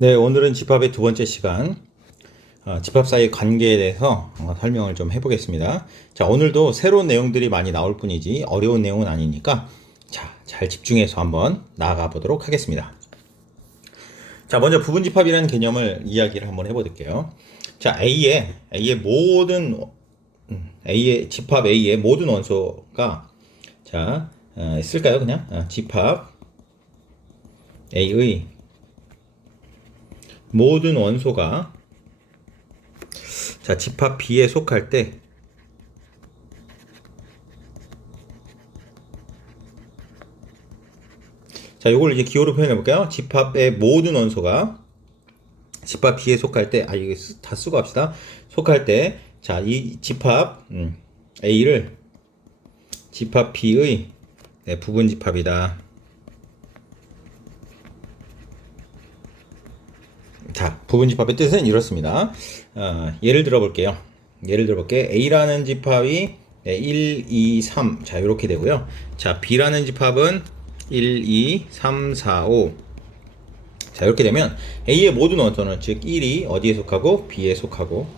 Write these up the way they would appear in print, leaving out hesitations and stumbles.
네, 오늘은 집합의 두 번째 시간, 집합 사이의 관계에 대해서 설명을 좀 해보겠습니다. 자, 오늘도 새로운 내용들이 많이 나올 뿐이지 어려운 내용은 아니니까 자, 잘 집중해서 한번 나아가 보도록 하겠습니다. 자, 먼저 부분 집합이라는 개념을 이야기를 한번 해볼게요. 자, A의 모든 A의 집합 A의 모든 원소가 자, 쓸까요? 그냥 집합 A의 모든 원소가 자, 집합 B에 속할 때 자, 요걸 이제 기호로 표현해 볼까요? 집합의 모든 원소가 집합 B에 속할 때 이거 다 쓰고 합시다. 속할 때 자, 이 집합 A를 집합 B의 부분 집합이다. 자, 부분 집합의 뜻은 이렇습니다. 예를 들어 볼게요. A라는 집합이 1, 2, 3. 자, 이렇게 되고요. 자, B라는 집합은 1, 2, 3, 4, 5. 자, 이렇게 되면 A의 모든 원소는 즉 1이 어디에 속하고 B에 속하고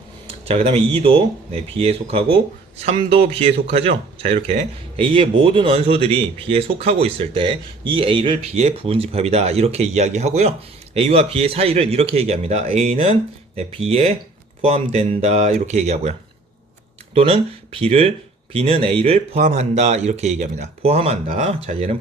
자, 그 다음에 2도 B에 속하고 3도 B에 속하죠. 자, 이렇게 A의 모든 원소들이 B에 속하고 있을 때 이 A를 B의 부분집합이다 이렇게 이야기하고요. A와 B의 사이를 이렇게 얘기합니다. A는 B에 포함된다 이렇게 얘기하고요. 또는 B는 A를 포함한다 이렇게 얘기합니다. 포함한다. 자, 얘는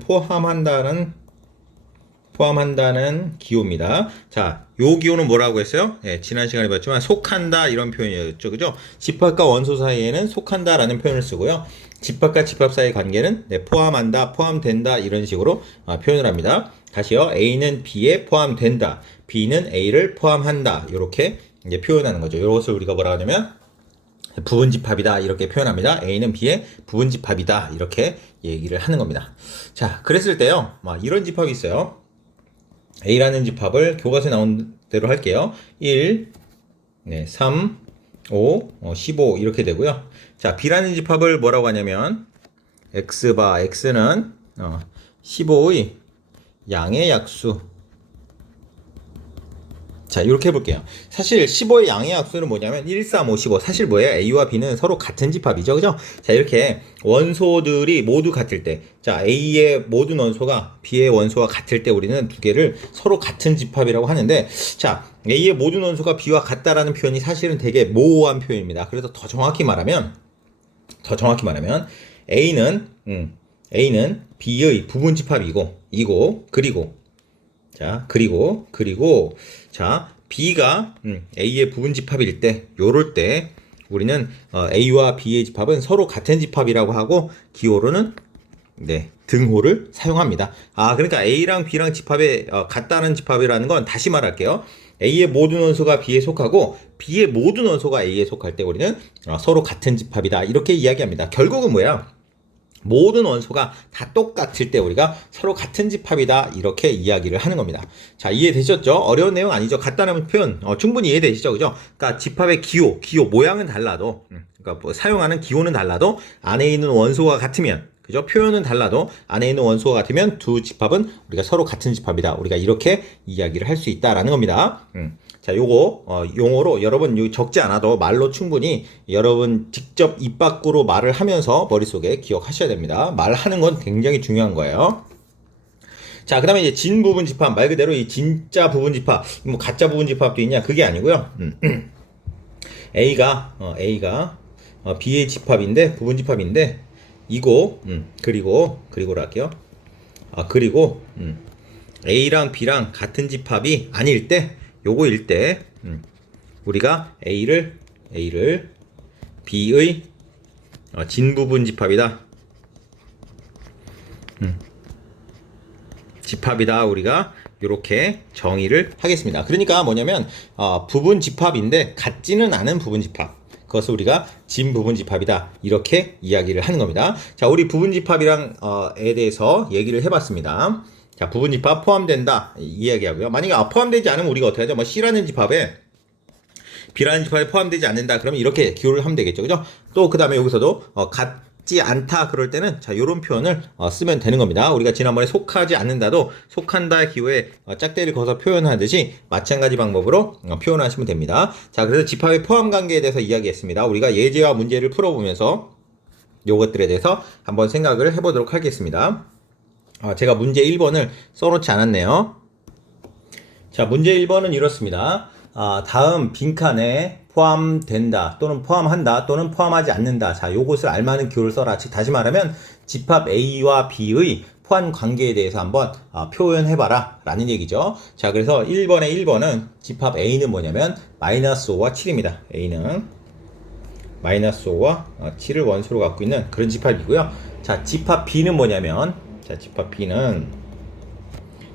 포함한다는 기호입니다. 자, 요 기호는 뭐라고 했어요? 지난 시간에 봤지만 속한다 이런 표현이었죠. 그죠? 집합과 원소 사이에는 속한다라는 표현을 쓰고요. 집합과 집합 사이의 관계는 포함한다, 포함된다 이런 식으로 표현을 합니다. 다시요. A는 B에 포함된다. B는 A를 포함한다. 이렇게 이제 표현하는 거죠. 이것을 우리가 뭐라 하냐면 부분집합이다 이렇게 표현합니다. A는 B의 부분집합이다 이렇게 얘기를 하는 겁니다. 자, 그랬을 때요. 이런 집합이 있어요. A라는 집합을 교과서에 나온 대로 할게요. 1, 3, 5, 15 이렇게 되고요. 자, B라는 집합을 뭐라고 하냐면 X는 15의 양의 약수. 자, 이렇게 해볼게요. 사실 15의 양의 약수는 뭐냐면 1, 3, 5, 15. 사실 뭐예요? A와 B는 서로 같은 집합이죠. 그죠? 자, 이렇게 원소들이 모두 같을 때, 자, A의 모든 원소가 B의 원소와 같을 때 우리는 두 개를 서로 같은 집합이라고 하는데, 자, A의 모든 원소가 B와 같다라는 표현이 사실은 되게 모호한 표현입니다. 그래서 더 정확히 말하면 A는 B의 부분 집합이고, 그리고 자, B가 A의 부분 집합일 때, 요럴 때 우리는 A와 B의 집합은 서로 같은 집합이라고 하고 기호로는 등호를 사용합니다. 그러니까 A랑 B랑 집합에 같다는 집합이라는 건 다시 말할게요. A의 모든 원소가 B에 속하고 B의 모든 원소가 A에 속할 때 우리는 서로 같은 집합이다. 이렇게 이야기합니다. 결국은 뭐야? 모든 원소가 다 똑같을 때 우리가 서로 같은 집합이다 이렇게 이야기를 하는 겁니다. 자, 이해되셨죠? 어려운 내용 아니죠? 같다는 표현 충분히 이해되시죠? 그죠? 그러니까 집합의 기호 모양은 달라도 그러니까 뭐 사용하는 기호는 달라도 안에 있는 원소가 같으면 그죠? 표현은 달라도 안에 있는 원소가 같으면 두 집합은 우리가 서로 같은 집합이다. 우리가 이렇게 이야기를 할 수 있다라는 겁니다. 자, 요거 용어로 여러분 적지 않아도 말로 충분히 여러분 직접 입 밖으로 말을 하면서 머릿속에 기억하셔야 됩니다. 말하는 건 굉장히 중요한 거예요. 자, 그 다음에 이제 진 부분 집합, 말 그대로 이 진짜 부분 집합, 뭐 가짜 부분 집합도 있냐? 그게 아니고요. A가 B의 집합인데, 부분 집합인데, 그리고로 할게요. 그리고 A랑 B랑 같은 집합이 아닐 때, 요거일 때 우리가 A를 B의 진부분 집합이다. 집합이다. 우리가 이렇게 정의를 하겠습니다. 그러니까 뭐냐면 부분 집합인데 같지는 않은 부분 집합. 그것을 우리가 진부분 집합이다. 이렇게 이야기를 하는 겁니다. 자, 우리 부분 집합이랑 에 대해서 얘기를 해봤습니다. 자, 부분 집합 포함된다 이야기하고요. 만약에 포함되지 않으면 우리가 어떻게 하죠? 뭐 C라는 집합에 B라는 집합에 포함되지 않는다. 그러면 이렇게 기호를 하면 되겠죠. 그죠? 또 그 다음에 여기서도 속하지 않다 그럴 때는 자 요런 표현을 쓰면 되는 겁니다. 우리가 지난번에 속하지 않는다도 속한다 기호에 짝대를 거서 표현하듯이 마찬가지 방법으로 표현하시면 됩니다. 자 그래서 집합의 포함 관계에 대해서 이야기했습니다. 우리가 예제와 문제를 풀어보면서 요것들에 대해서 한번 생각을 해보도록 하겠습니다. 제가 문제 1번을 써놓지 않았네요. 자 문제 1번은 이렇습니다. 다음 빈칸에 포함된다 또는 포함한다 또는 포함하지 않는다. 자 요것을 알만한 기호를 써라. 즉 다시 말하면 집합 A와 B의 포함 관계에 대해서 한번 표현해봐라 라는 얘기죠. 자 그래서 1번은 집합 A는 뭐냐면 마이너스 5와 7입니다. A는 마이너스 5와 7을 원소로 갖고 있는 그런 집합이고요. 자 집합 B는 뭐냐면 자 집합 B는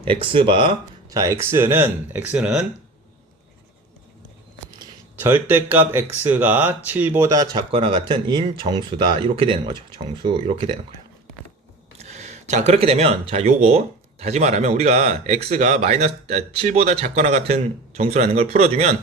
X바 자 X는 절대값 x가 7보다 작거나 같은 인 정수다. 이렇게 되는 거죠. 정수 이렇게 되는 거예요. 자 그렇게 되면 자 요거 다시 말하면 우리가 x가 마이너스 7보다 작거나 같은 정수라는 걸 풀어주면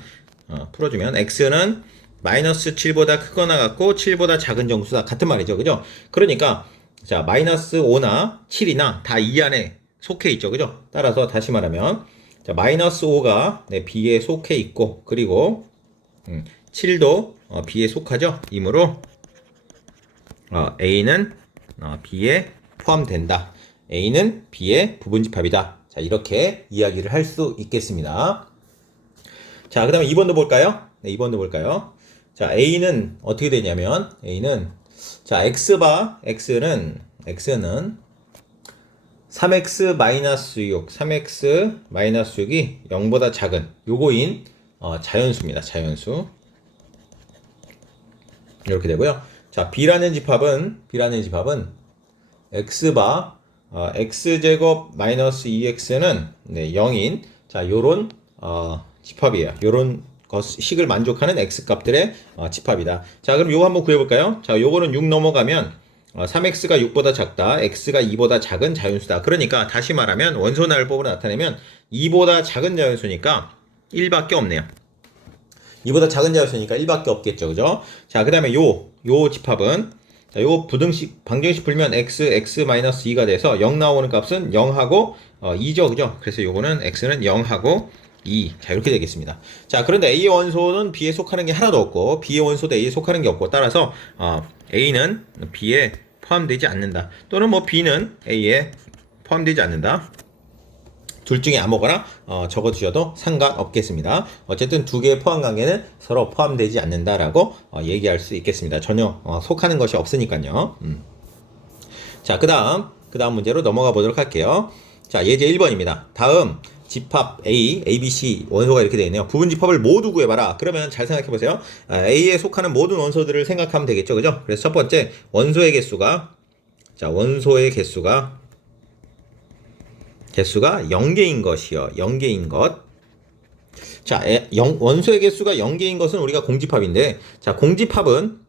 x는 마이너스 7보다 크거나 같고 7보다 작은 정수다. 같은 말이죠. 그죠? 그러니까 자 마이너스 5나 7이나 다 이 안에 속해 있죠. 그죠? 따라서 다시 말하면 자 마이너스 5가 b에 속해 있고 그리고 7도 B에 속하죠. 이므로 A는 B에 포함된다. A는 B의 부분집합이다. 자 이렇게 이야기를 할 수 있겠습니다. 자 그 다음에 2번도 볼까요? 네, 2번도 볼까요? 자 A는 어떻게 되냐면 A는 자 X바 X는 3x-6 3x-6이 0보다 작은 요거인 자연수입니다. 자연수. 이렇게 되고요. 자, B라는 집합은 x바 x제곱 마이너스 2x는 0인 자, 요런 집합이에요. 요런 식을 만족하는 x 값들의 집합이다. 자, 그럼 요거 한번 구해 볼까요? 자, 요거는 6 넘어가면 3x가 6보다 작다. x가 2보다 작은 자연수다. 그러니까 다시 말하면 원소날법으로 나타내면 2보다 작은 자연수니까 1밖에 없네요. 이보다 작은 자연수니까 1밖에 없겠죠. 그죠? 자, 그 다음에 요 집합은 자, 요 방정식 풀면 x-2가 돼서 0 나오는 값은 0하고 2죠. 그죠? 그래서 요거는 x는 0하고 2. 자, 이렇게 되겠습니다. 자, 그런데 A의 원소는 B에 속하는 게 하나도 없고 B의 원소도 A에 속하는 게 없고 따라서 A는 B에 포함되지 않는다. 또는 뭐 B는 A에 포함되지 않는다. 둘 중에 아무거나 적어주셔도 상관없겠습니다. 어쨌든 두 개의 포함 관계는 서로 포함되지 않는다라고 얘기할 수 있겠습니다. 전혀 속하는 것이 없으니까요. 자, 그 다음 문제로 넘어가 보도록 할게요. 자, 예제 1번입니다. 다음 집합 A, B, C 원소가 이렇게 되어 있네요. 부분 집합을 모두 구해봐라. 그러면 잘 생각해 보세요. A에 속하는 모든 원소들을 생각하면 되겠죠, 그죠? 그래서 첫 번째 원소의 개수가 0개인 것이요. 0개인 것. 자, 원소의 개수가 0개인 것은 우리가 공집합인데, 자, 공집합은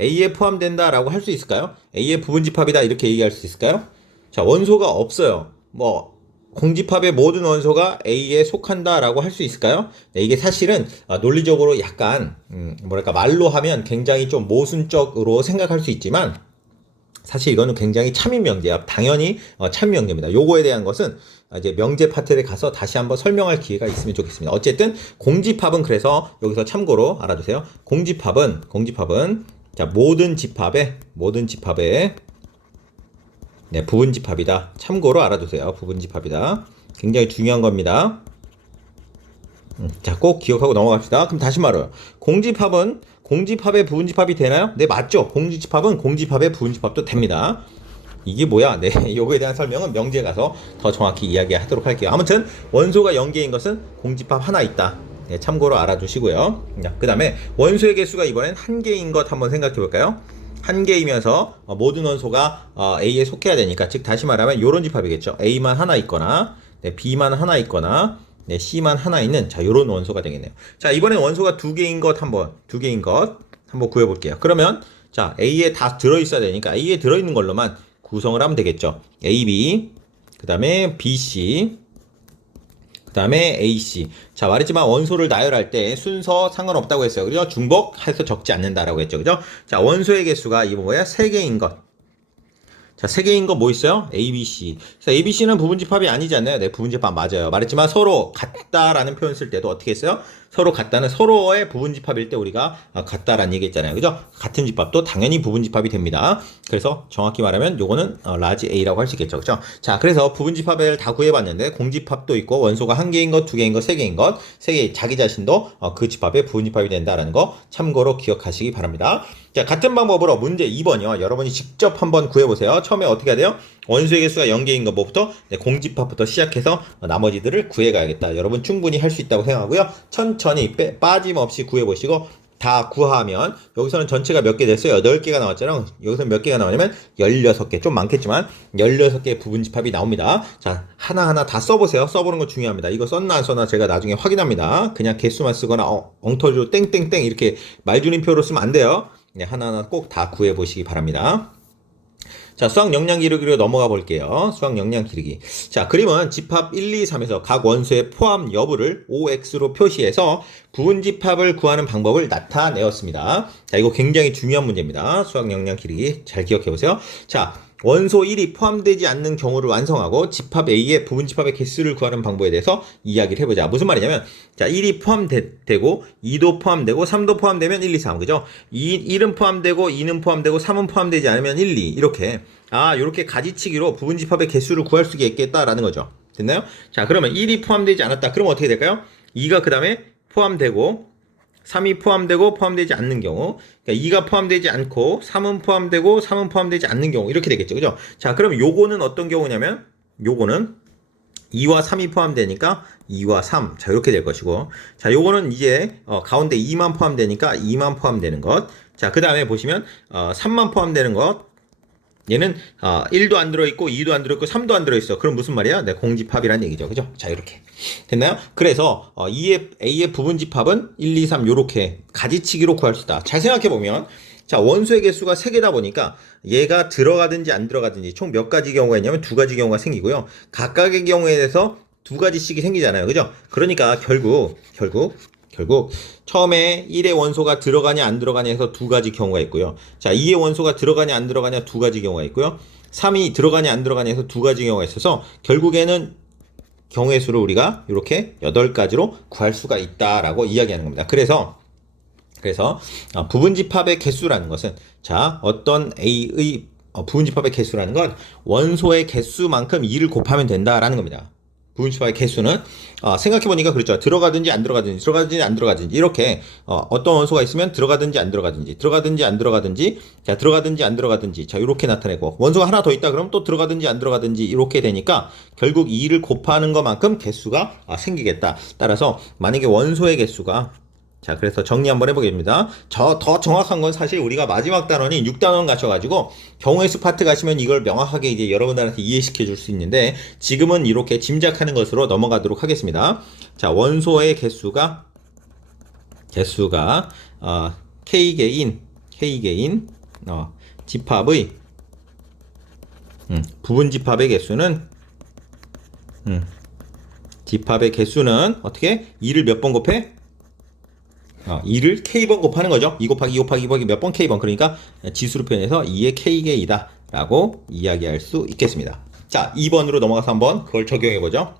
A에 포함된다라고 할 수 있을까요? A의 부분집합이다 이렇게 얘기할 수 있을까요? 자, 원소가 없어요. 뭐 공집합의 모든 원소가 A에 속한다라고 할 수 있을까요? 네, 이게 사실은 논리적으로 약간 말로 하면 굉장히 좀 모순적으로 생각할 수 있지만 사실 이거는 굉장히 참인 명제야. 당연히 참인 명제입니다. 요거에 대한 것은 이제 명제 파트에 가서 다시 한번 설명할 기회가 있으면 좋겠습니다. 어쨌든 공집합은 그래서 여기서 참고로 알아두세요. 공집합은 자, 모든 집합의 네, 부분집합이다. 참고로 알아두세요. 부분집합이다. 굉장히 중요한 겁니다. 자, 꼭 기억하고 넘어갑시다. 그럼 다시 말해요. 공집합은 공집합의 부분집합이 되나요? 네, 맞죠. 공집합은 공집합의 부분집합도 됩니다. 이게 뭐야? 네, 요거에 대한 설명은 명제에 가서 더 정확히 이야기하도록 할게요. 아무튼 원소가 0개인 것은 공집합 하나 있다. 네, 참고로 알아두시고요. 그 다음에 원소의 개수가 이번엔 1개인 것 한번 생각해 볼까요? 1개이면서 모든 원소가 A에 속해야 되니까, 즉 다시 말하면 이런 집합이겠죠. A만 하나 있거나 네, B만 하나 있거나 네, C만 하나 있는 자, 요런 원소가 되겠네요. 자, 이번엔 원소가 2개인 것 한번 구해 볼게요. 그러면 자, A에 다 들어 있어야 되니까 A에 들어 있는 걸로만 구성을 하면 되겠죠. AB, 그다음에 BC, 그 다음에 AC. 자, 말했지만 원소를 나열할 때 순서 상관없다고 했어요. 그죠? 중복해서 적지 않는다라고 했죠. 그죠? 자, 원소의 개수가 이거 뭐야? 3개인 것. 자, 3개인 거 뭐 있어요? A, B, C. 자, A, B, C는 부분집합이 아니지 않나요? 네, 부분집합 맞아요. 말했지만 서로 같다라는 표현 쓸 때도 어떻게 했어요? 서로 같다는 서로의 부분집합일 때 우리가 같다라는 얘기 했잖아요. 그죠? 같은 집합도 당연히 부분집합이 됩니다. 그래서 정확히 말하면 요거는 라지 A라고 할 수 있겠죠. 그죠? 자, 그래서 부분집합을 다 구해봤는데 공집합도 있고 원소가 1개인 것, 2개인 것, 3개인 것, 3개 자기 자신도 그 집합의 부분집합이 된다라는 거 참고로 기억하시기 바랍니다. 자, 같은 방법으로 문제 2번이요. 여러분이 직접 한번 구해보세요. 처음에 어떻게 해야 돼요? 원소의 개수가 0개인 것 뭐부터? 네, 공집합부터 시작해서 나머지들을 구해가야겠다. 여러분 충분히 할 수 있다고 생각하고요. 천천히 빠짐없이 구해보시고 다 구하면 여기서는 전체가 몇 개 됐어요? 8개가 나왔잖아요. 여기서 몇 개가 나오냐면 16개. 좀 많겠지만 16개의 부분집합이 나옵니다. 자, 하나하나 다 써보세요. 써보는 거 중요합니다. 이거 썼나 안 썼나 제가 나중에 확인합니다. 그냥 개수만 쓰거나 엉터리로 땡땡땡 이렇게 말줄임표로 쓰면 안 돼요. 네, 하나하나 꼭 다 구해보시기 바랍니다. 자, 수학 역량 기르기로 넘어가 볼게요. 수학 역량 기르기. 자, 그림은 집합 1, 2, 3에서 각 원소의 포함 여부를 OX로 표시해서 부분집합을 구하는 방법을 나타내었습니다. 자, 이거 굉장히 중요한 문제입니다. 수학 역량 기르기 잘 기억해 보세요. 자, 원소 1이 포함되지 않는 경우를 완성하고 집합 A의 부분집합의 개수를 구하는 방법에 대해서 이야기를 해보자. 무슨 말이냐면 자, 1이 포함되고 2도 포함되고 3도 포함되면 1, 2, 3 그죠? 1은 포함되고 2는 포함되고 3은 포함되지 않으면 1, 2 이렇게 이렇게 가지치기로 부분집합의 개수를 구할 수 있겠다라는 거죠. 됐나요? 자, 그러면 1이 포함되지 않았다. 그러면 어떻게 될까요? 2가 그 다음에 포함되고 3이 포함되고 포함되지 않는 경우, 그러니까 2가 포함되지 않고 3은 포함되고 3은 포함되지 않는 경우 이렇게 되겠죠. 그죠? 자, 그럼 요거는 어떤 경우냐면 요거는 2와 3이 포함되니까 2와 3. 자, 이렇게 될 것이고. 자, 요거는 이제 가운데 2만 포함되니까 2만 포함되는 것. 자, 그다음에 보시면 3만 포함되는 것. 얘는 1도 안 들어있고 2도 안 들어있고 3도 안 들어있어. 그럼 무슨 말이야? 네, 공집합이라는 얘기죠. 그죠? 자, 이렇게 됐나요? 그래서 A의 부분집합은 1, 2, 3 요렇게 가지치기로 구할 수 있다. 잘 생각해보면 자, 원소의 개수가 3개다 보니까 얘가 들어가든지 안 들어가든지 총 몇 가지 경우가 있냐면 2가지 경우가 생기고요. 각각의 경우에 대해서 2가지씩이 생기잖아요. 그죠? 그러니까 결국 처음에 1의 원소가 들어가냐 안 들어가냐 해서 2가지 경우가 있고요. 자, 2의 원소가 들어가냐 안 들어가냐 2가지 경우가 있고요. 3이 들어가냐 안 들어가냐 해서 2가지 경우가 있어서 결국에는 경우의 수를 우리가 이렇게 8가지로 구할 수가 있다라고 이야기하는 겁니다. 그래서 부분집합의 개수라는 것은 자, 어떤 A의 부분집합의 개수라는 건 원소의 개수만큼 2를 곱하면 된다라는 겁니다. 부분집합의 개수는 생각해보니까 그렇죠. 들어가든지 안 들어가든지 들어가든지 안 들어가든지 이렇게 어떤 원소가 있으면 들어가든지 안 들어가든지 들어가든지 안 들어가든지 자, 들어가든지 안 들어가든지 자, 이렇게 나타내고 원소가 하나 더 있다 그러면 또 들어가든지 안 들어가든지 이렇게 되니까 결국 2를 곱하는 것만큼 개수가 생기겠다. 따라서 만약에 원소의 개수가 자, 그래서 정리 한번 해보겠습니다. 더 정확한 건 사실 우리가 마지막 단원인 6단원 가셔가지고 경우의 수 파트 가시면 이걸 명확하게 이제 여러분들한테 이해시켜 줄 수 있는데 지금은 이렇게 짐작하는 것으로 넘어가도록 하겠습니다. 자, 원소의 개수가 K개인 집합의 부분집합의 개수는 집합의 개수는 어떻게? 2를 몇 번 곱해? 2를 K번 곱하는 거죠. 2 곱하기 2 곱하기 2 곱하기 몇 번 K번. 그러니까 지수로 표현해서 2의 K개이다 라고 이야기할 수 있겠습니다. 자, 2번으로 넘어가서 한번 그걸 적용해보죠.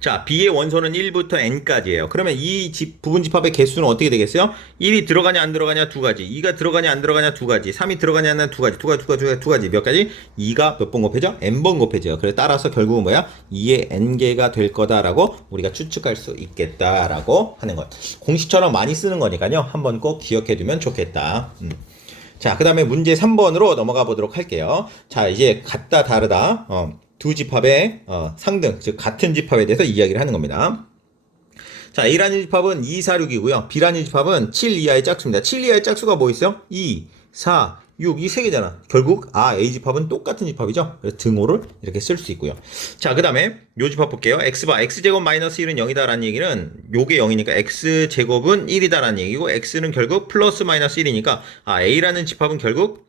자, B의 원소는 1부터 N까지예요. 그러면 이 부분집합의 개수는 어떻게 되겠어요? 1이 들어가냐 안 들어가냐 2가지, 2가 들어가냐 안 들어가냐 2가지, 3이 들어가냐 안 들어가냐 2가지, 2가지 몇 가지? 2가 몇 번 곱해져? N번 곱해져요. 그래서 따라서 결국은 뭐야? 2의 N개가 될 거다라고 우리가 추측할 수 있겠다라고 하는 것. 공식처럼 많이 쓰는 거니까요. 한번 꼭 기억해 두면 좋겠다. 자, 그 다음에 문제 3번으로 넘어가 보도록 할게요. 자, 이제 같다 다르다 두 집합의 상등, 즉 같은 집합에 대해서 이야기를 하는 겁니다. 자, A라는 집합은 2, 4, 6이고요. B라는 집합은 7 이하의 짝수입니다. 7 이하의 짝수가 뭐 있어요? 2, 4, 6, 이 세 개잖아. 결국 A집합은 똑같은 집합이죠. 그래서 등호를 이렇게 쓸 수 있고요. 자, 그 다음에 요 집합 볼게요. X바, X제곱 마이너스 1은 0이다 라는 얘기는 요게 0이니까 X제곱은 1이다 라는 얘기고 X는 결국 플러스 마이너스 1이니까 A라는 집합은 결국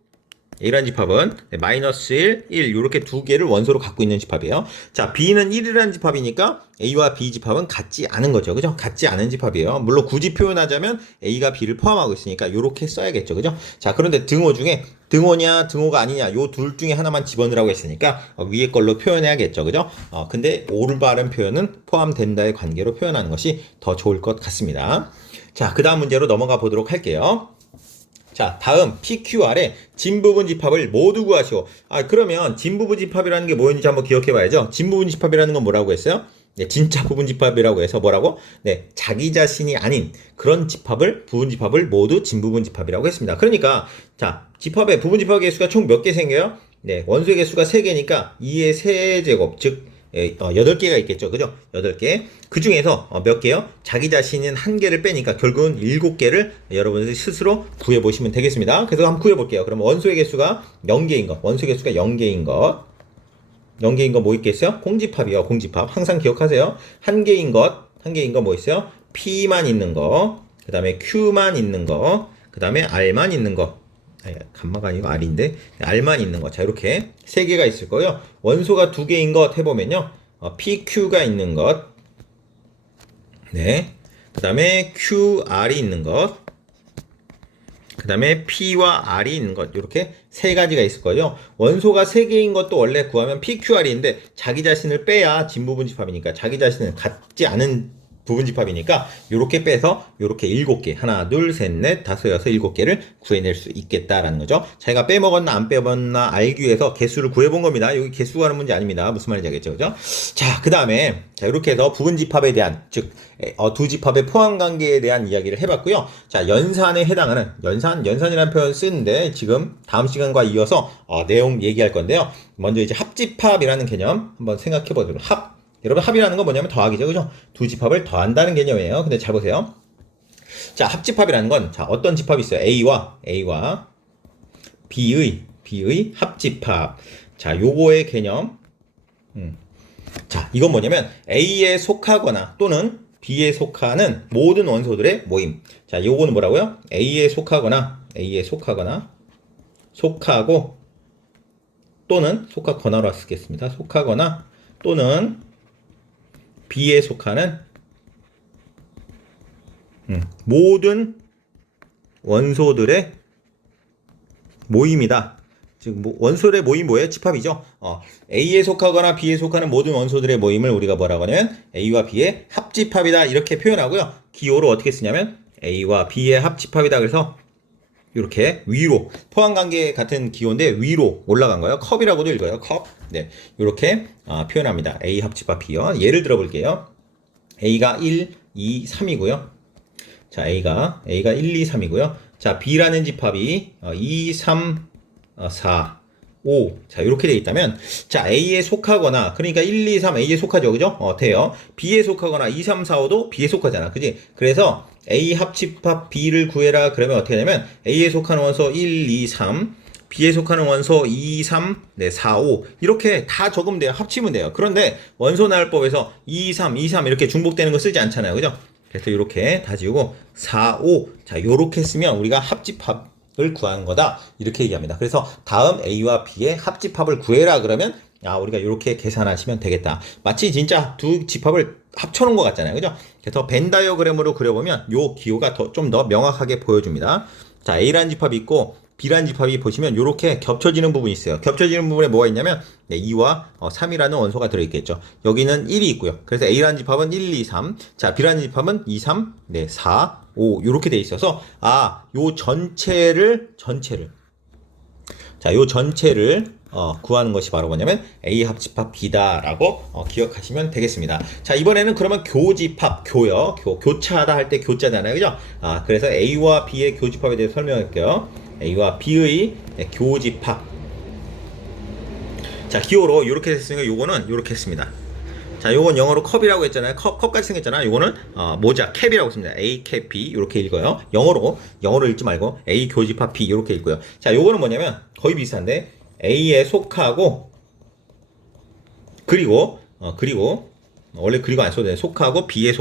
A라는 집합은 마이너스 1, 1 이렇게 두 개를 원소로 갖고 있는 집합이에요. 자, B는 1이라는 집합이니까 A와 B 집합은 같지 않은 거죠. 그죠? 같지 않은 집합이에요. 물론 굳이 표현하자면 A가 B를 포함하고 있으니까 이렇게 써야겠죠. 그죠? 자, 그런데 등호 중에 등호냐 등호가 아니냐 요 둘 중에 하나만 집어넣으라고 했으니까 위에 걸로 표현해야겠죠. 그죠? 근데 올바른 표현은 포함된다의 관계로 표현하는 것이 더 좋을 것 같습니다. 자, 그 다음 문제로 넘어가 보도록 할게요. 자, 다음 PQR의 진부분 집합을 모두 구하시오. 그러면 진부분 집합이라는 게 뭐였는지 한번 기억해 봐야죠. 진부분 집합이라는 건 뭐라고 했어요? 네, 진짜 부분 집합이라고 해서 뭐라고? 네, 자기 자신이 아닌 그런 집합을, 부분 집합을 모두 진부분 집합이라고 했습니다. 그러니까 자, 집합의 부분 집합 개수가 총 몇 개 생겨요? 네, 원소의 개수가 3개니까 2의 세제곱, 즉 8개가 있겠죠. 그죠? 8개. 그 중에서 몇 개요? 자기 자신은 1개를 빼니까 결국은 7개를 여러분들이 스스로 구해보시면 되겠습니다. 그래서 한번 구해볼게요. 그럼 원소의 개수가 0개인 것. 원소의 개수가 0개인 것. 0개인 거 뭐 있겠어요? 공집합이요. 공집합. 항상 기억하세요. 1개인 것. 1개인 거 뭐 있어요? P만 있는 거. 그 다음에 Q만 있는 거. 그 다음에 R만 있는 거. 감마가 아니고 R인데 R만 있는 거. 자, 이렇게 3개가 있을 거예요. 원소가 2개인 것 해보면요. PQ가 있는 것. 네. 그 다음에 QR이 있는 것. 그 다음에 P와 R이 있는 것. 이렇게 3가지가 있을 거예요. 원소가 3개인 것도 원래 구하면 PQR인데 자기 자신을 빼야 진부분 집합이니까 자기 자신을 갖지 않은 부분 집합이니까 요렇게 빼서 요렇게 7개 하나 둘셋넷 다섯 여섯 7개를 구해낼 수 있겠다라는 거죠. 자기가 빼먹었나 안 빼먹었나 알기 위해서 개수를 구해본 겁니다. 여기 개수 구하는 문제 아닙니다. 무슨 말인지 알겠죠? 그죠? 자, 그 다음에 자 이렇게 해서 부분 집합에 대한 즉 두 집합의 포함 관계에 대한 이야기를 해봤고요. 자, 연산에 해당하는 연산이라는 표현 쓰는데 지금 다음 시간과 이어서 내용 얘기할 건데요. 먼저 이제 합집합이라는 개념 한번 생각해 보도록 여러분 합이라는 건 뭐냐면 더하기죠. 그죠? 두 집합을 더한다는 개념이에요. 근데 잘 보세요. 자, 합집합이라는 건 자, 어떤 집합이 있어요? A와 B의 합집합. 자, 요거의 개념. 자, 이건 뭐냐면 A에 속하거나 또는 B에 속하는 모든 원소들의 모임. 자, 요거는 뭐라고요? A에 속하고 또는 속하거나로 쓰겠습니다. 속하거나 또는 B에 속하는 모든 원소들의 모임이다. 즉 원소들의 모임 뭐예요? 집합이죠. A에 속하거나 B에 속하는 모든 원소들의 모임을 우리가 뭐라고 하냐면 A와 B의 합집합이다 이렇게 표현하고요. 기호로 어떻게 쓰냐면 A와 B의 합집합이다. 그래서 이렇게 위로 포함관계 같은 기호인데 위로 올라간 거예요. 컵이라고도 읽어요. 컵. 네, 이렇게 표현합니다. A 합집합 B요. 예를 들어 볼게요. A가 1, 2, 3이고요. 자, A가 1, 2, 3이고요. 자, B라는 집합이 2, 3, 4, 5. 자, 이렇게 되어 있다면 자, A에 속하거나 그러니까 1, 2, 3 A에 속하죠. 그죠? 돼요. B에 속하거나 2, 3, 4, 5도 B에 속하잖아. 그지? 그래서 A 합집합 B를 구해라. 그러면 어떻게 되냐면 A에 속하는 원소 1, 2, 3 B에 속하는 원소 2, 3, 네, 4, 5 이렇게 다 적으면 돼요. 합치면 돼요. 그런데 원소 나열법에서 2, 3, 2, 3 이렇게 중복되는 거 쓰지 않잖아요. 그죠? 그래서 이렇게 다 지우고 4, 5 자, 요렇게 쓰면 우리가 합집합을 구하는 거다. 이렇게 얘기합니다. 그래서 다음 A와 B의 합집합을 구해라 그러면 우리가 이렇게 계산하시면 되겠다. 마치 진짜 두 집합을 합쳐놓은 것 같잖아요. 그죠? 그래서 벤 다이어그램으로 그려보면 요 기호가 좀 더 명확하게 보여줍니다. 자, A라는 집합이 있고 B라는 집합이 보시면 이렇게 겹쳐지는 부분이 있어요. 겹쳐지는 부분에 뭐가 있냐면 2와 3이라는 원소가 들어있겠죠. 여기는 1이 있고요. 그래서 A라는 집합은 1, 2, 3. 자, B라는 집합은 2, 3, 네, 4, 5 이렇게 돼 있어서 요 전체를 자, 요 전체를 구하는 것이 바로 뭐냐면 A 합집합 B다라고 기억하시면 되겠습니다. 자, 이번에는 그러면 교집합, 교차하다 할 때 교자잖아요. 그죠? 그래서 A와 B의 교집합에 대해서 설명할게요. A와 B의 교집합. 자, 기호로 이렇게 했으니까 요거는 이렇게 했습니다. 자, 요건 영어로 컵이라고 했잖아요. 컵같이 생겼잖아. 요거는 모자 캡이라고 씁니다. A 캡 B 이렇게 읽어요. 영어로 읽지 말고 A 교집합 B 이렇게 읽고요. 자, 요거는 뭐냐면 거의 비슷한데 A에 속하고 그리고 원래 그리고 안 써도 되는 속하고 B에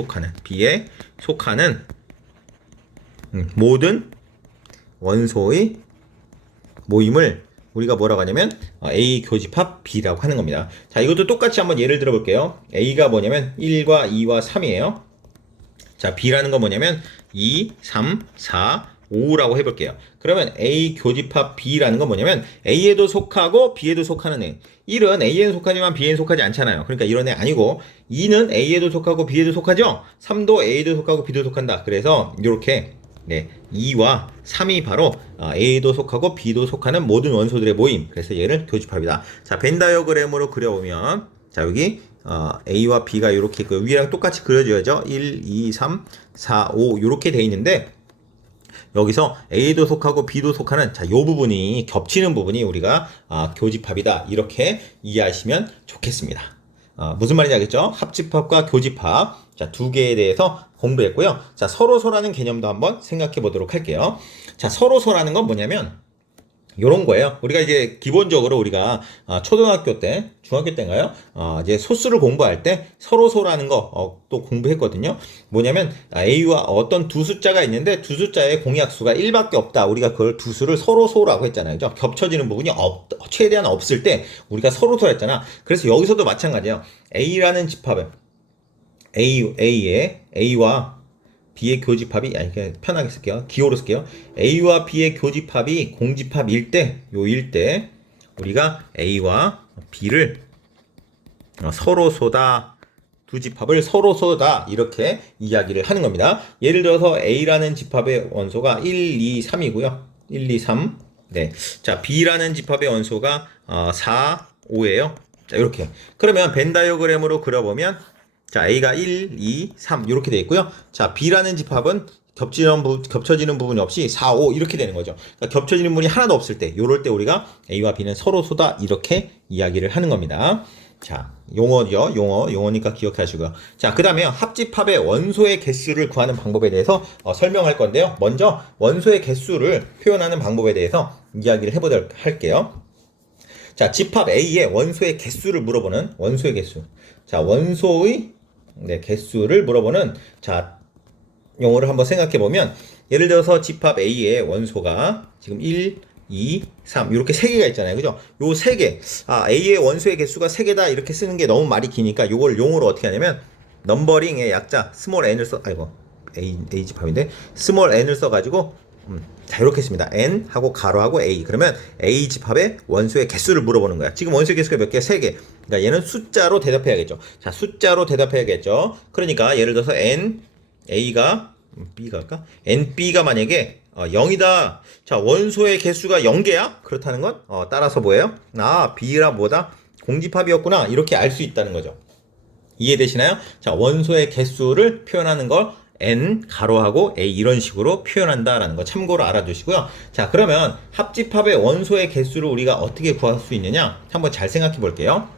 속하는 모든 원소의 모임을 우리가 뭐라고 하냐면 A 교집합 B라고 하는 겁니다. 자, 이것도 똑같이 한번 예를 들어 볼게요. A가 뭐냐면 1과 2와 3이에요. 자, B라는 건 뭐냐면 2, 3, 4, 5라고 해볼게요. 그러면 A 교집합 B라는 건 뭐냐면 A에도 속하고 B에도 속하는 애. 1은 A에는 속하지만 B에는 속하지 않잖아요. 그러니까 이런 애 아니고 2는 A에도 속하고 B에도 속하죠? 3도 A에도 속하고 B도 속한다. 그래서 이렇게 2와 3이 바로 A도 속하고 B도 속하는 모든 원소들의 모임. 그래서 얘를 교집합이다. 자, 벤 다이어그램으로 그려보면 자, 여기 A와 B가 이렇게 그 위랑 똑같이 그려줘야죠. 1, 2, 3, 4, 5 이렇게 돼 있는데 여기서 A도 속하고 B도 속하는 자, 요 부분이 겹치는 부분이 우리가 교집합이다. 이렇게 이해하시면 좋겠습니다. 무슨 말인지 알겠죠? 합집합과 교집합. 자, 두 개에 대해서 공부했고요. 자, 서로서라는 개념도 한번 생각해 보도록 할게요. 자, 서로서라는 건 뭐냐면 요런 거예요. 우리가 이제 기본적으로 우리가 초등학교 때, 중학교 때인가요? 이제 소수를 공부할 때 서로소라는 거 또 공부했거든요. 뭐냐면 A와 어떤 두 숫자가 있는데 두 숫자의 공약수가 1밖에 없다. 우리가 그걸 두 수를 서로소라고 했잖아요. 그죠? 겹쳐지는 부분이 최대한 없을 때 우리가 서로소 했잖아. 그래서 여기서도 마찬가지예요. A라는 집합은 A와 B의 교집합이 그냥 편하게 쓸게요. 기호로 쓸게요. A와 B의 교집합이 공집합일 때, 요일 때 우리가 A와 B를 서로소다. 두 집합을 서로소다. 이렇게 이야기를 하는 겁니다. 예를 들어서 A라는 집합의 원소가 1, 2, 3이고요. 1, 2, 3. 네. 자, B라는 집합의 원소가 4, 5예요. 자, 이렇게. 그러면 벤 다이어그램으로 그려보면 자, A가 1, 2, 3 이렇게 되어 있고요. 자, B라는 집합은 겹쳐지는 부분이 없이 4, 5 이렇게 되는 거죠. 그러니까 겹쳐지는 부분이 하나도 없을 때, 요럴 때 우리가 A와 B는 서로소다 이렇게 이야기를 하는 겁니다. 자, 용어죠. 용어니까 기억하시고요. 자, 그 다음에 합집합의 원소의 개수를 구하는 방법에 대해서 설명할 건데요. 먼저 원소의 개수를 표현하는 방법에 대해서 이야기를 해보도록 할게요. 자, 집합 A의 원소의 개수를 물어보는 원소의 개수. 자, 원소의 개수를 물어보는 자, 용어를 한번 생각해 보면 예를 들어서 집합 A의 원소가 지금 1, 2, 3 이렇게 세 개가 있잖아요. 그죠? 요 세 개. A의 원소의 개수가 세 개다 이렇게 쓰는 게 너무 말이 기니까 요걸 용어로 어떻게 하냐면 넘버링의 약자 스몰 n을 A 집합인데 스몰 n을 써 가지고 자, 이렇게 씁니다. n 하고 가로하고 a. 그러면 a 집합의 원소의 개수를 물어보는 거야. 지금 원소의 개수가 몇 개? 3개. 그러니까 얘는 숫자로 대답해야겠죠. 자, 숫자로 대답해야겠죠. 그러니까 예를 들어서 n a가 b가 할까? n b가 만약에 0이다. 자, 원소의 개수가 0개야? 그렇다는 건 따라서 뭐예요? b라 뭐다? 공집합이었구나. 이렇게 알 수 있다는 거죠. 이해되시나요? 자, 원소의 개수를 표현하는 걸 n 가로하고 a 이런 식으로 표현한다라는 거 참고로 알아두시고요. 자, 그러면 합집합의 원소의 개수를 우리가 어떻게 구할 수 있느냐? 한번 잘 생각해 볼게요.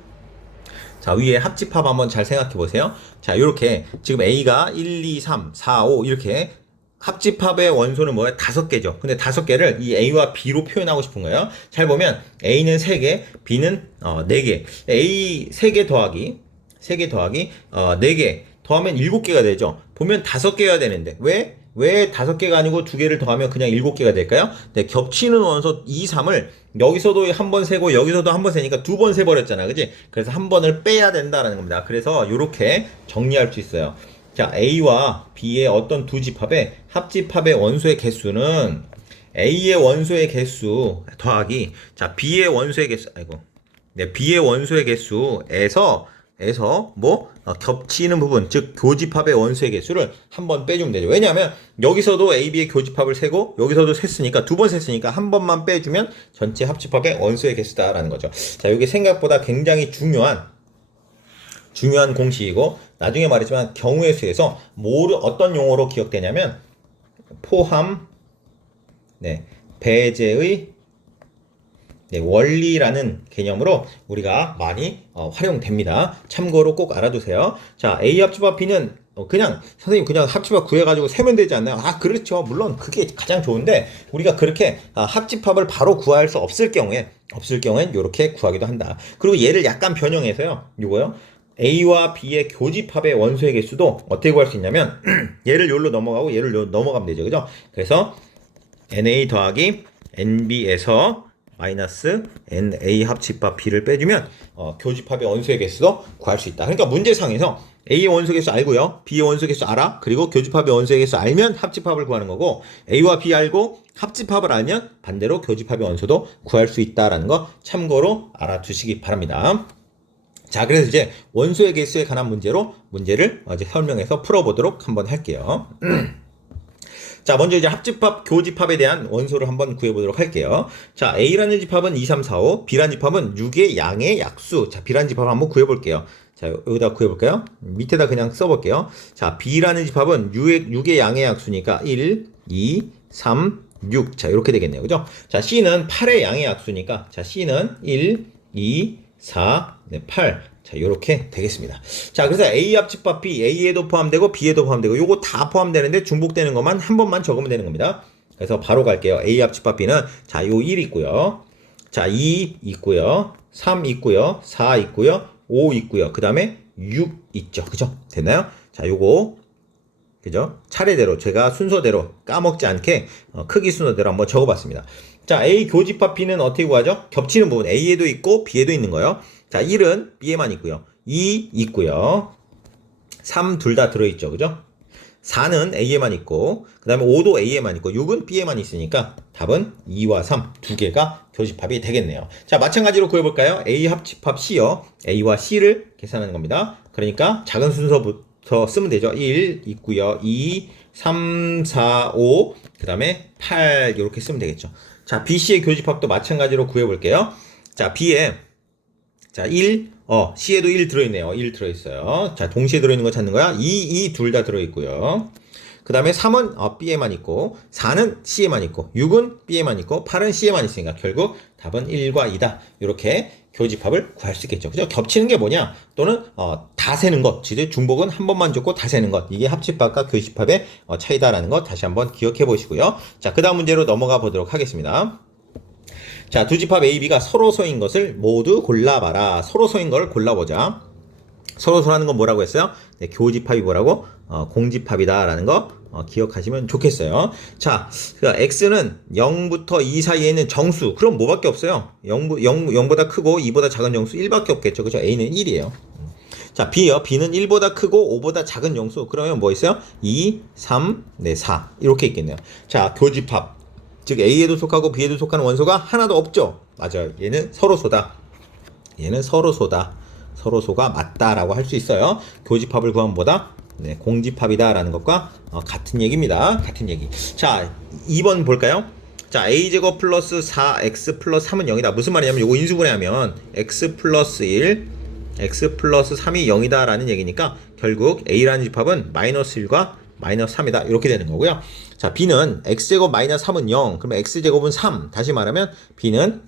자, 위에 합집합 한번 잘 생각해 보세요. 자, 이렇게 지금 a가 1, 2, 3, 4, 5 이렇게 합집합의 원소는 뭐예요? 5개죠. 근데 5개를 이 A와 B로 표현하고 싶은 거예요. 잘 보면 A는 3개, B는 4개. A 3개 더하기 4개 더하면 7개가 되죠. 보면 5개가 되는데 왜 5개가 아니고 2개를 더하면 그냥 7개가 될까요? 네, 겹치는 원소 2, 3을 여기서도 한 번 세고 여기서도 한 번 세니까 2번 세버렸잖아. 그지? 그래서 한 번을 빼야 된다라는 겁니다. 그래서 이렇게 정리할 수 있어요. 자, A와 B의 어떤 두 집합의 합집합의 원소의 개수는 A의 원소의 개수 더하기 자, B의 원소의 개수 B의 원소의 개수에서 겹치는 부분, 즉 교집합의 원소의 개수를 한 번 빼주면 되죠. 왜냐하면 여기서도 A, B의 교집합을 세고 여기서도 셌으니까 2번 셌으니까 한 번만 빼주면 전체 합집합의 원소의 개수다라는 거죠. 자, 이게 생각보다 굉장히 중요한 공식이고 나중에 말했지만 경우의 수에서 어떤 용어로 기억되냐면 포함 배제의 원리라는 개념으로 우리가 많이 활용됩니다. 참고로 꼭 알아두세요. 자, A 합집합 B는 그냥 선생님 그냥 합집합 구해가지고 세면 되지 않나요? 그렇죠. 물론 그게 가장 좋은데 우리가 그렇게 합집합을 바로 구할 수 없을 경우엔 이렇게 구하기도 한다. 그리고 얘를 약간 변형해서요. 이거요. A와 B의 교집합의 원소의 개수도 어떻게 구할 수 있냐면 얘를 여기로 넘어가고 얘를 여기로 넘어가면 되죠. 그죠? 그래서 NA 더하기 NB에서 마이너스 NA 합집합 B를 빼주면 교집합의 원소의 개수도 구할 수 있다. 그러니까 문제상에서 A의 원소 개수 알고요. B의 원소 개수 알아. 그리고 교집합의 원소의 개수 알면 합집합을 구하는 거고 A와 B 알고 합집합을 알면 반대로 교집합의 원소도 구할 수 있다라는 거 참고로 알아두시기 바랍니다. 자, 그래서 이제 원소의 개수에 관한 문제를 이제 설명해서 풀어보도록 한번 할게요. 자, 먼저 이제 합집합, 교집합에 대한 원소를 한번 구해보도록 할게요. 자, A라는 집합은 2, 3, 4, 5, B라는 집합은 6의 양의 약수. 자, B라는 집합 한번 구해볼게요. 자, 여기다 구해볼까요? 밑에다 그냥 써볼게요. 자, B라는 집합은 6의 양의 약수니까 1, 2, 3, 6. 자, 이렇게 되겠네요. 그죠? 자, C는 8의 양의 약수니까, 자, C는 1, 2, 4, 8. 자, 요렇게 되겠습니다. 자, 그래서 A 합집합 B, A에도 포함되고 B에도 포함되고 요거 다 포함되는데 중복되는 것만 한 번만 적으면 되는 겁니다. 그래서 바로 갈게요. A 합집합 B는 자, 요 1 있고요. 자, 2 있고요. 3 있고요. 4 있고요. 5 있고요. 그 다음에 6 있죠. 그죠? 됐나요? 자, 요거 그죠? 차례대로 제가 순서대로 까먹지 않게 크기 순서대로 한번 적어봤습니다. 자, A 교집합 B는 어떻게 구하죠? 겹치는 부분 A에도 있고 B에도 있는 거예요. 자, 1은 B에만 있고요. 2 있고요. 3 둘 다 들어있죠. 그죠? 4는 A에만 있고 그 다음에 5도 A에만 있고 6은 B에만 있으니까 답은 2와 3 두 개가 교집합이 되겠네요. 자, 마찬가지로 구해볼까요? A 합집합 C요. A와 C를 계산하는 겁니다. 그러니까 작은 순서부터 쓰면 되죠. 1 있고요. 2, 3, 4, 5 그 다음에 8 이렇게 쓰면 되겠죠. 자, BC의 교집합도 마찬가지로 구해볼게요. 자, B에 자, 1, C에도 1 들어있네요. 1 들어있어요. 자, 동시에 들어있는 거 찾는 거야. 2 둘 다 들어있고요. 그 다음에 3은 B에만 있고, 4는 C에만 있고, 6은 B에만 있고, 8은 C에만 있으니까 결국 답은 1과 2다. 이렇게 교집합을 구할 수 있겠죠. 그죠? 겹치는 게 뭐냐? 또는, 다 세는 것. 즉, 중복은 한 번만 줬고 다 세는 것. 이게 합집합과 교집합의 차이다라는 거 다시 한번 기억해 보시고요. 자, 그 다음 문제로 넘어가 보도록 하겠습니다. 자, 두 집합 A, B가 서로소인 것을 모두 골라봐라. 서로소인 걸 골라보자. 서로소라는 건 뭐라고 했어요? 네, 교집합이 뭐라고? 공집합이다라는 거 기억하시면 좋겠어요. 자, X는 0부터 2 사이에 있는 정수. 그럼 뭐밖에 없어요? 0보다 크고 2보다 작은 정수 1밖에 없겠죠. 그죠? A는 1이에요. 자, B요. B는 1보다 크고 5보다 작은 정수. 그러면 뭐 있어요? 2, 3, 4. 이렇게 있겠네요. 자, 교집합. 즉 A에도 속하고 B에도 속하는 원소가 하나도 없죠. 맞아요. 얘는 서로소다. 얘는 서로소다. 서로소가 맞다라고 할 수 있어요. 교집합을 구하면 뭐다? 네, 공집합이다라는 것과 같은 얘기입니다. 같은 얘기. 자, 2번 볼까요? 자, A제곱 플러스 4X 플러스 3은 0이다. 무슨 말이냐면 요거 인수분해하면 X 플러스 1, X 플러스 3이 0이다 라는 얘기니까 결국 A라는 집합은 마이너스 1과 마이너스 3이다. 이렇게 되는 거고요. 자, B는 X제곱 마이너스 3은 0. 그러면 X제곱은 3. 다시 말하면 B는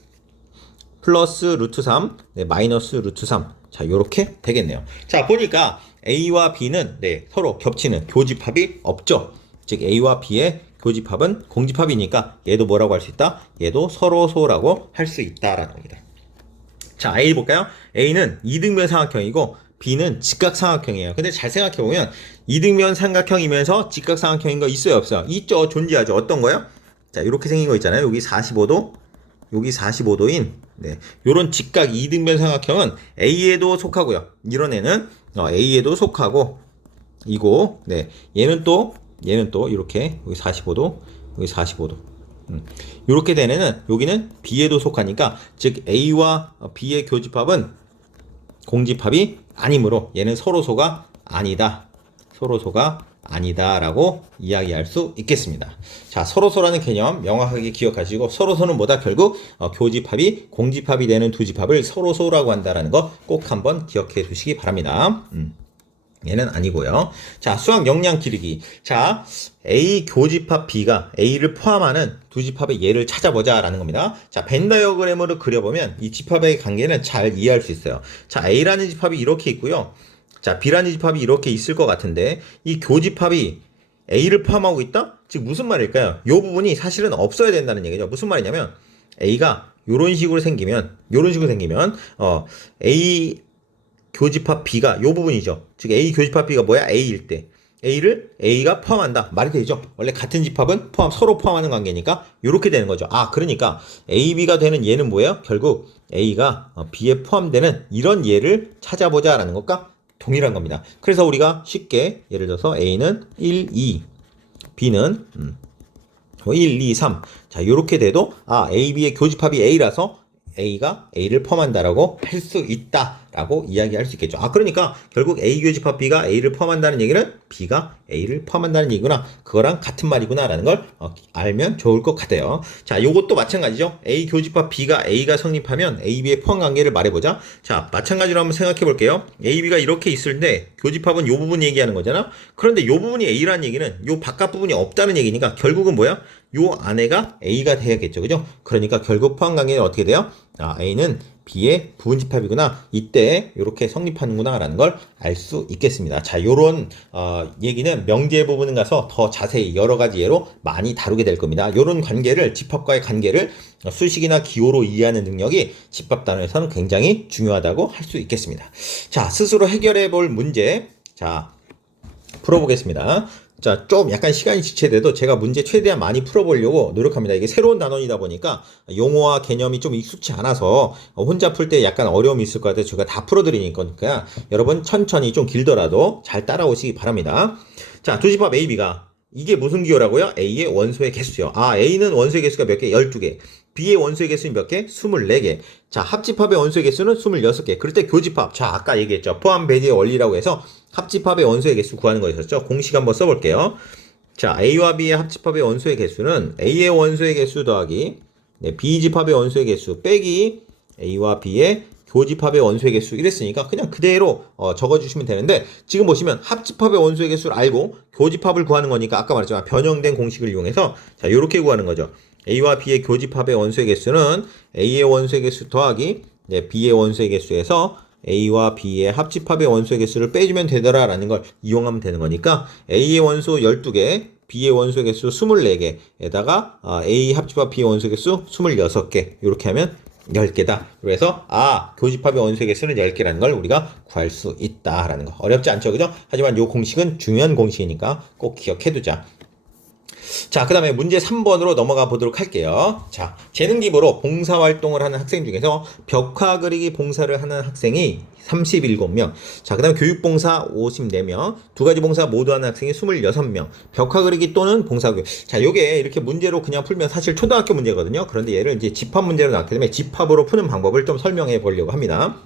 플러스 루트 3, 네, 마이너스 루트 3. 자, 요렇게 되겠네요. 자, 보니까 A와 B는 네, 서로 겹치는 교집합이 없죠. 즉 A와 B의 교집합은 공집합이니까 얘도 뭐라고 할 수 있다? 얘도 서로소라고 할 수 있다라는 겁니다. 자, A 볼까요? A는 이등변 삼각형이고 B는 직각삼각형이에요. 근데 잘 생각해보면 이등변 삼각형이면서 직각삼각형인 거 있어요, 없어요? 있죠. 존재하죠. 어떤 거요? 자, 이렇게 생긴 거 있잖아요. 여기 45도, 여기 45도인 네, 요런 직각 이등변 삼각형은 A에도 속하고요. 이런 애는 A에도 속하고 이고 네, 얘는 또 이렇게 여기 45도, 여기 45도. 이렇게 된 애는 여기는 B에도 속하니까 즉 A와 B의 교집합은 공집합이 아니므로 얘는 서로소가 아니다. 서로소가 아니다라고 이야기할 수 있겠습니다. 자, 서로소라는 개념 명확하게 기억하시고 서로소는 뭐다? 결국 교집합이 공집합이 되는 두 집합을 서로소라고 한다라는 거 꼭 한번 기억해 두시기 바랍니다. 얘는 아니고요. 자, 수학 역량 기르기. 자, A 교집합 B가 A를 포함하는 두 집합의 예를 찾아보자라는 겁니다. 자, 벤 다이어그램으로 그려보면 이 집합의 관계는 잘 이해할 수 있어요. 자, A라는 집합이 이렇게 있고요. 자, B라는 집합이 이렇게 있을 것 같은데 이 교집합이 A를 포함하고 있다? 즉 무슨 말일까요? 이 부분이 사실은 없어야 된다는 얘기죠. 무슨 말이냐면 A가 요런 식으로 생기면 A 교집합 B가 요 부분이죠. 즉 A 교집합 B가 뭐야? A일 때 A를 A가 포함한다. 말이 되죠? 원래 같은 집합은 서로 포함하는 관계니까 이렇게 되는 거죠. 그러니까 A, B가 되는 얘는 뭐예요? 결국 A가 B에 포함되는 이런 얘를 찾아보자라는 것과 동일한 겁니다. 그래서 우리가 쉽게 예를 들어서 A는 1, 2, B는 1, 2, 3. 자, 이렇게 돼도 A, B의 교집합이 A라서 A가 A를 포함한다라고 할 수 있다라고 이야기할 수 있겠죠. 그러니까 결국 A 교집합 B가 A를 포함한다는 얘기는 B가 A를 포함한다는 얘기구나. 그거랑 같은 말이구나라는 걸 알면 좋을 것 같아요. 자, 요것도 마찬가지죠. A 교집합 B가 A가 성립하면 A, B의 포함 관계를 말해보자. 자, 마찬가지로 한번 생각해 볼게요. A, B가 이렇게 있을 때 교집합은 요 부분 얘기하는 거잖아. 그런데 요 부분이 A라는 얘기는 요 바깥 부분이 없다는 얘기니까 결국은 뭐야? 요 안에가 A가 돼야겠죠. 그죠? 그러니까 결국 포함 관계는 어떻게 돼요? A는 B의 부분집합이구나. 이때 이렇게 성립하는구나 라는 걸 알 수 있겠습니다. 자, 요런 얘기는 명제 부분은 가서 더 자세히 여러 가지 예로 많이 다루게 될 겁니다. 요런 관계를, 집합과의 관계를 수식이나 기호로 이해하는 능력이 집합 단어에서는 굉장히 중요하다고 할 수 있겠습니다. 자, 스스로 해결해 볼 문제. 자, 풀어보겠습니다. 자, 좀 약간 시간이 지체돼도 제가 문제 최대한 많이 풀어보려고 노력합니다. 이게 새로운 단원이다 보니까 용어와 개념이 좀 익숙치 않아서 혼자 풀 때 약간 어려움이 있을 것 같아요. 제가 다 풀어드리니까 여러분 천천히 좀 길더라도 잘 따라오시기 바랍니다. 자, 두집합 A, B가 이게 무슨 기호라고요? A의 원소의 개수요. A는 원소의 개수가 몇 개? 12개. B의 원소의 개수는 몇 개? 24개. 자, 합집합의 원소의 개수는 26개. 그럴 때 교집합. 자, 아까 얘기했죠. 포함 배제의 원리라고 해서 합집합의 원소의 개수 구하는 거였었죠. 공식 한번 써볼게요. 자, A와 B의 합집합의 원소의 개수는 A의 원소의 개수 더하기 B집합의 원소의 개수 빼기 A와 B의 교집합의 원소의 개수 이랬으니까 그냥 그대로 적어주시면 되는데 지금 보시면 합집합의 원소의 개수를 알고 교집합을 구하는 거니까 아까 말했지만 변형된 공식을 이용해서 자, 요렇게 구하는 거죠. A와 B의 교집합의 원소의 개수는 A의 원소의 개수 더하기 B의 원소의 개수에서 A와 B의 합집합의 원소의 개수를 빼주면 되더라라는 걸 이용하면 되는 거니까 A의 원소 12개, B의 원소의 개수 24개에다가 A 합집합 B의 원소의 개수 26개 이렇게 하면 10개다. 그래서 교집합의 원소의 개수는 10개라는 걸 우리가 구할 수 있다라는 거. 어렵지 않죠, 그죠? 하지만 이 공식은 중요한 공식이니까 꼭 기억해두자. 자, 그 다음에 문제 3번으로 넘어가 보도록 할게요. 자, 재능 기부로 봉사활동을 하는 학생 중에서 벽화 그리기 봉사를 하는 학생이 37명. 자, 그 다음에 교육봉사 54명. 두 가지 봉사 모두 하는 학생이 26명. 벽화 그리기 또는 봉사교육. 자, 요게 이렇게 문제로 그냥 풀면 사실 초등학교 문제거든요. 그런데 얘를 이제 집합 문제로 나왔기 때문에 집합으로 푸는 방법을 좀 설명해 보려고 합니다.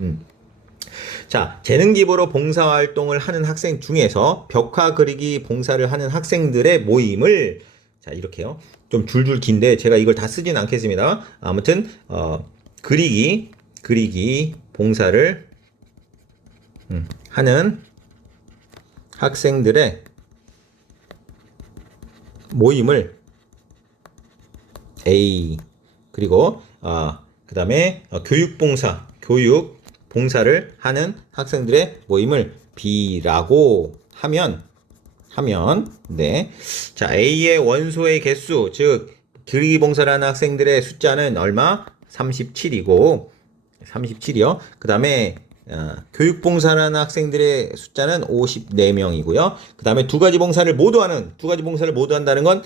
자, 재능 기부로 봉사활동을 하는 학생 중에서 벽화 그리기 봉사를 하는 학생들의 모임을 자, 이렇게요. 좀 줄줄 긴데 제가 이걸 다 쓰진 않겠습니다. 아무튼 그리기 봉사를 하는 학생들의 모임을 A 그리고 그 다음에 교육 봉사를 하는 학생들의 모임을 B라고 하면 네. 자, A의 원소의 개수, 즉 그리기 봉사를 하는 학생들의 숫자는 얼마? 37이고 37이요. 그 다음에 교육 봉사를 하는 학생들의 숫자는 54명이고요. 그 다음에 두 가지 봉사를 모두 한다는 건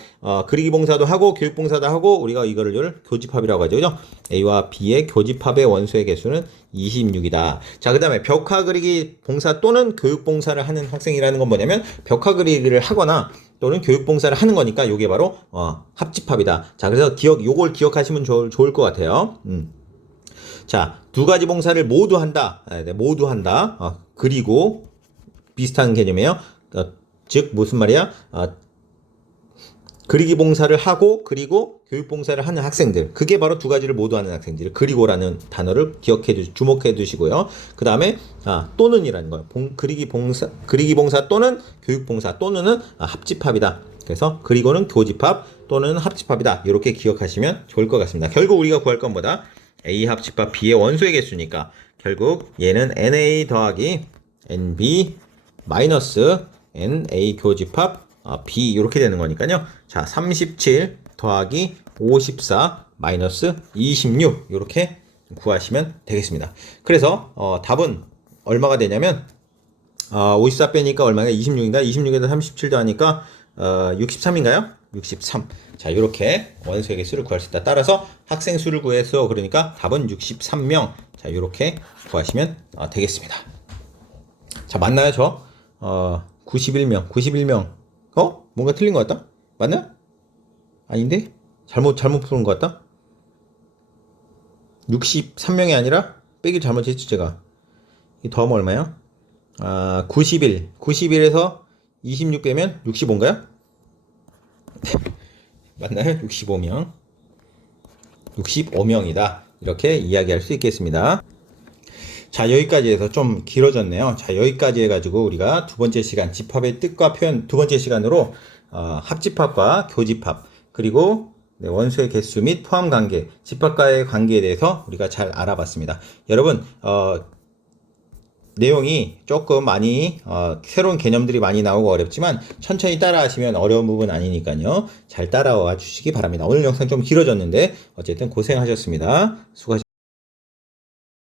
그리기 봉사도 하고 교육 봉사도 하고 우리가 이거를 교집합이라고 하죠. 그죠? A와 B의 교집합의 원소의 개수는 26이다. 자, 그 다음에 벽화 그리기 봉사 또는 교육 봉사를 하는 학생이라는 건 뭐냐면 벽화 그리기를 하거나 또는 교육 봉사를 하는 거니까 요게 바로 합집합이다. 자, 그래서 요걸 기억하시면 좋을 것 같아요. 자, 두 가지 봉사를 모두 한다. 모두 한다. 그리고 비슷한 개념이에요. 즉 무슨 말이야? 그리기 봉사를 하고 그리고 교육 봉사를 하는 학생들. 그게 바로 두 가지를 모두 하는 학생들. 그리고라는 단어를 주목해 두시고요. 그 다음에 또는이라는 거예요. 그리기 봉사 또는 교육 봉사 또는은 합집합이다. 그래서 그리고는 교집합 또는 합집합이다. 이렇게 기억하시면 좋을 것 같습니다. 결국 우리가 구할 건 뭐다? A 합집합 B의 원소의 개수니까 결국 얘는 NA 더하기 NB 마이너스 NA 교집합 B 이렇게 되는 거니까요. 자, 37 더하기 54 마이너스 26 이렇게 구하시면 되겠습니다. 그래서 답은 얼마가 되냐면 54 빼니까 얼마냐? 26인가? 26에다 37 더하니까 63인가요? 63. 자, 이렇게 원소의 개수를 구할 수 있다. 따라서 학생 수를 구해서 그러니까 답은 63명. 자, 이렇게 구하시면 되겠습니다. 자, 맞나요, 저? 91명. 91명. 뭔가 틀린 것 같다? 맞나? 아닌데? 잘못 푸는 것 같다? 63명이 아니라 빼기 잘못했죠, 제가. 이 더하면 얼마야? 91. 91에서 26 빼면 65인가요? 맞나요? 65명. 65명이다. 이렇게 이야기할 수 있겠습니다. 자, 여기까지 해서 좀 길어졌네요. 자, 여기까지 해가지고 우리가 두 번째 시간 집합의 뜻과 표현 두 번째 시간으로 합집합과 교집합 그리고 원소의 개수 및 포함 관계, 집합과의 관계에 대해서 우리가 잘 알아봤습니다. 여러분, 내용이 조금 많이 새로운 개념들이 많이 나오고 어렵지만 천천히 따라하시면 어려운 부분 아니니까요. 잘 따라와 주시기 바랍니다. 오늘 영상 좀 길어졌는데 어쨌든 고생하셨습니다. 수고하셨습니다.